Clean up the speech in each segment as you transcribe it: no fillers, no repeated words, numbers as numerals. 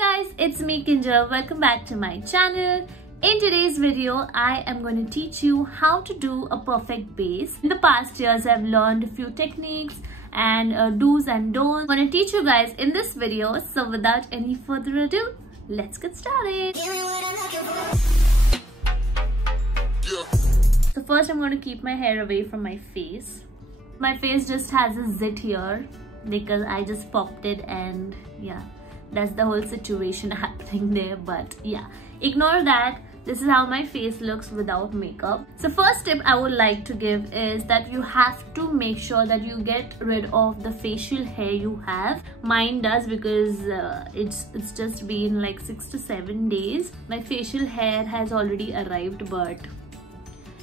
guys, it's me Kinjal. Welcome back to my channel. In today's video, I am going to teach you how to do a perfect base. In the past years, I've learned a few techniques and do's and don'ts. I'm going to teach you guys in this video. So without any further ado, let's get started. So first I'm going to keep my hair away from my face. My face just has a zit here because I just popped it, and yeah, that's the whole situation happening there. But yeah, ignore that. This is how my face looks without makeup. So first tip I would like to give is that you have to make sure that you get rid of the facial hair you have. Mine does, because it's just been like 6 to 7 days. My facial hair has already arrived, but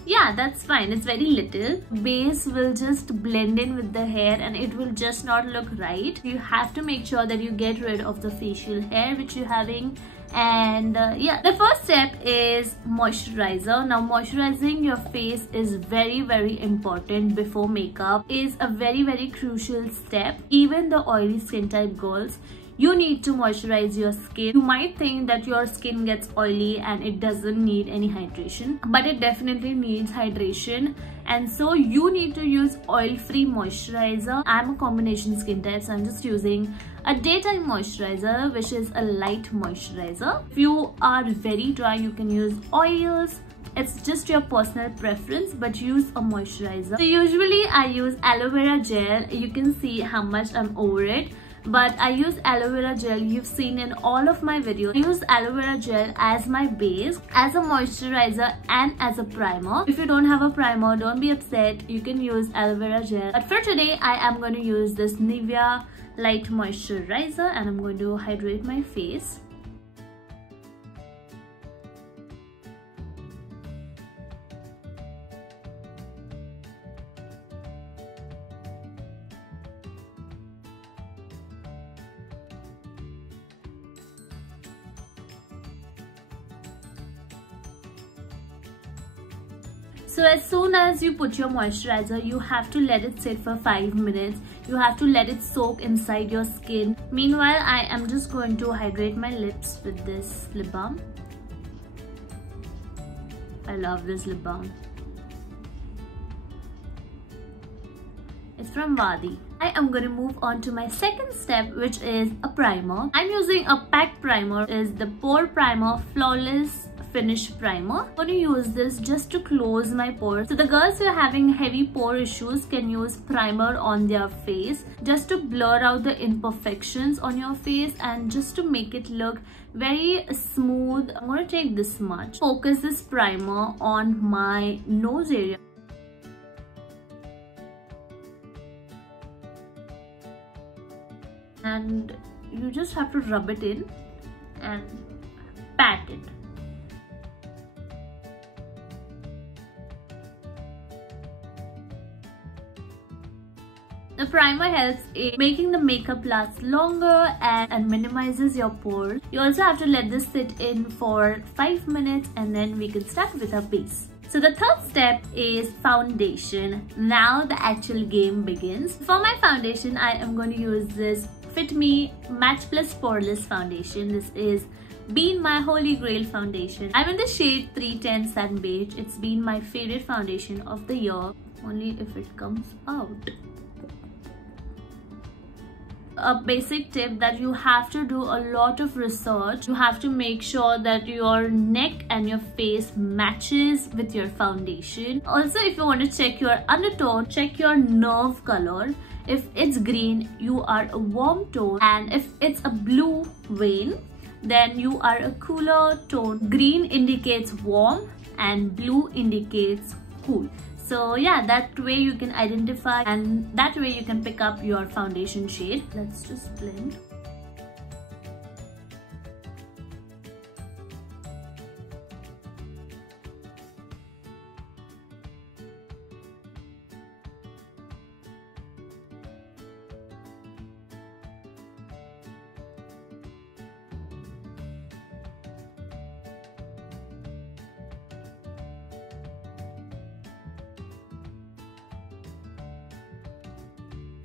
yeah, that's fine. It's very little. Base will just blend in with the hair and it will just not look right. You have to make sure that you get rid of the facial hair which you're having. And yeah, the first step is moisturizer. Now moisturizing your face is very important before makeup. Is a very crucial step. Even the oily skin type girls, you need to moisturize your skin. You might think that your skin gets oily and it doesn't need any hydration, but it definitely needs hydration, and so you need to use oil-free moisturizer. I'm a combination skin type, so I'm just using a daytime moisturizer, which is a light moisturizer. If you are very dry, you can use oils. It's just your personal preference, but use a moisturizer. So usually I use aloe vera gel. You can see how much I'm over it. But I use aloe vera gel. You've seen in all of my videos. I use aloe vera gel as my base, as a moisturizer, and as a primer. If you don't have a primer, don't be upset. You can use aloe vera gel. But for today, I am going to use this Nivea light moisturizer, and I'm going to hydrate my face. So as soon as you put your moisturizer, you have to let it sit for 5 minutes. You have to let it soak inside your skin. Meanwhile, I am just going to hydrate my lips with this lip balm. I love this lip balm. It's from Wadi. I am going to move on to my second step, which is a primer. I'm using a packed primer. It is the Pore Primer Flawless Finish Primer. I'm going to use this just to close my pores. So the girls who are having heavy pore issues can use primer on their face just to blur out the imperfections on your face and just to make it look very smooth. I'm going to take this much. Focus this primer on my nose area. And you just have to rub it in and pat it. The primer helps in making the makeup last longer and minimizes your pores. You also have to let this sit in for 5 minutes, and then we can start with our base. So the third step is foundation. Now the actual game begins. For my foundation, I am going to use this Fit Me Match Plus Poreless Foundation. This is been my holy grail foundation. I'm in the shade 310 Sun Beige. It's been my favorite foundation of the year, only if it comes out. A basic tip that you have to do a lot of research. You have to make sure that your neck and your face matches with your foundation. Also, if you want to check your undertone, check your nerve color. If it's green, you are a warm tone, and if it's a blue vein, then you are a cooler tone. Green indicates warm and blue indicates cool. So yeah, that way you can identify, and that way you can pick up your foundation shade. Let's just blend.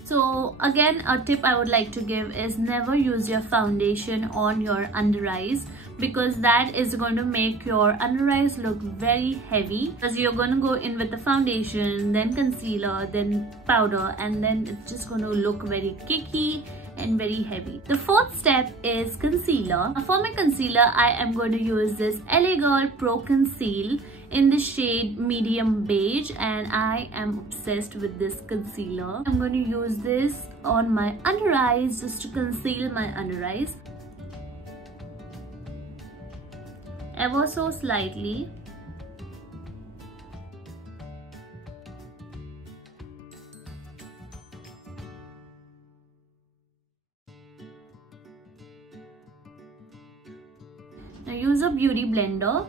So again, a tip I would like to give is never use your foundation on your under eyes, because that is going to make your under eyes look very heavy, because you're going to go in with the foundation, then concealer, then powder, and then it's just going to look very cakey and very heavy. The fourth step is concealer. For my concealer, I am going to use this LA Girl Pro Conceal in the shade medium beige, and I am obsessed with this concealer. I'm going to use this on my under eyes just to conceal my under eyes ever so slightly. Now use a beauty blender.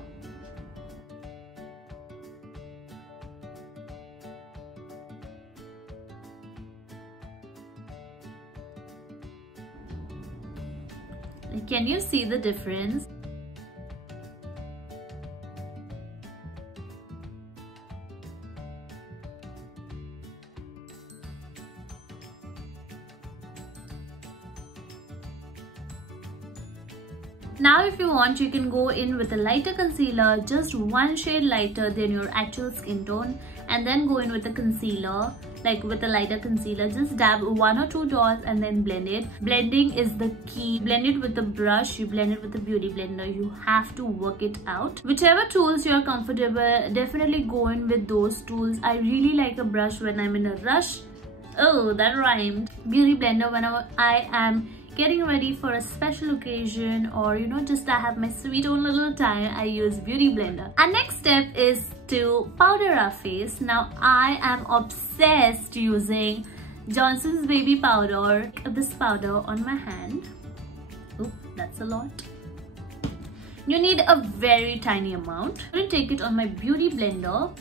Can you see the difference? Now if you want, you can go in with a lighter concealer, just one shade lighter than your actual skin tone, and then go in with a concealer, like with a lighter concealer. Just dab 1 or 2 dots and then blend it. Blending is the key. Blend it with the brush, you blend it with the beauty blender. You have to work it out. Whichever tools you're comfortable, definitely go in with those tools. I really like a brush when I'm in a rush. Oh, that rhymed. Beauty blender whenever I am getting ready for a special occasion, or you know, just I have my sweet own little time, I use beauty blender. Our next step is to powder our face. Now I am obsessed using Johnson's baby powder. This powder on my hand. Oh, that's a lot. You need a very tiny amount. I'm going to take it on my beauty blender,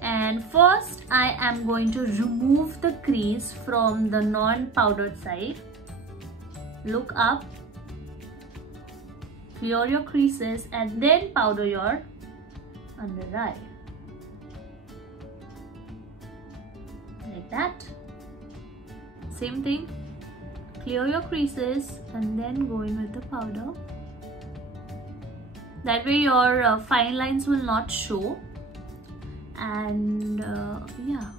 and first I am going to remove the crease from the non-powdered side. Look up, clear your creases, and then powder your under eye. Like that. Same thing, clear your creases and then go in with the powder. That way your fine lines will not show. And yeah.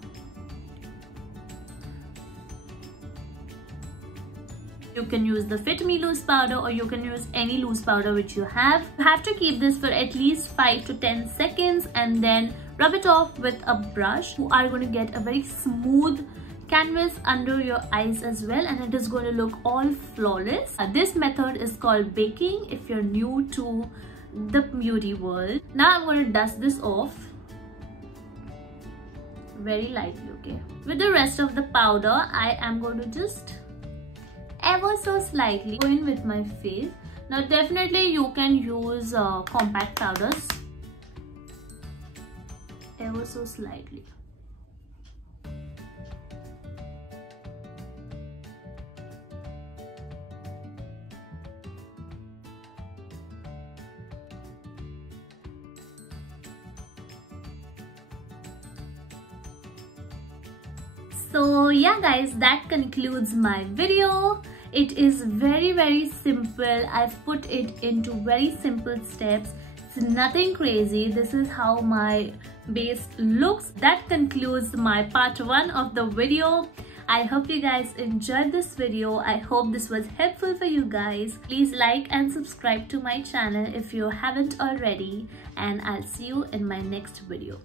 You can use the Fit Me loose powder, or you can use any loose powder which you have. You have to keep this for at least 5 to 10 seconds and then rub it off with a brush. You are going to get a very smooth canvas under your eyes as well, and it is going to look all flawless. This method is called baking if you're new to the beauty world. Now I'm going to dust this off very lightly, okay? With the rest of the powder, I am going to just ever so slightly go in with my face. Now definitely you can use compact powders. Ever so slightly. So yeah guys, that concludes my video. It is very simple. I've put it into very simple steps. It's nothing crazy. This is how my base looks. That concludes my part 1 of the video. I hope you guys enjoyed this video. I hope this was helpful for you guys. Please like and subscribe to my channel if you haven't already, and I'll see you in my next video.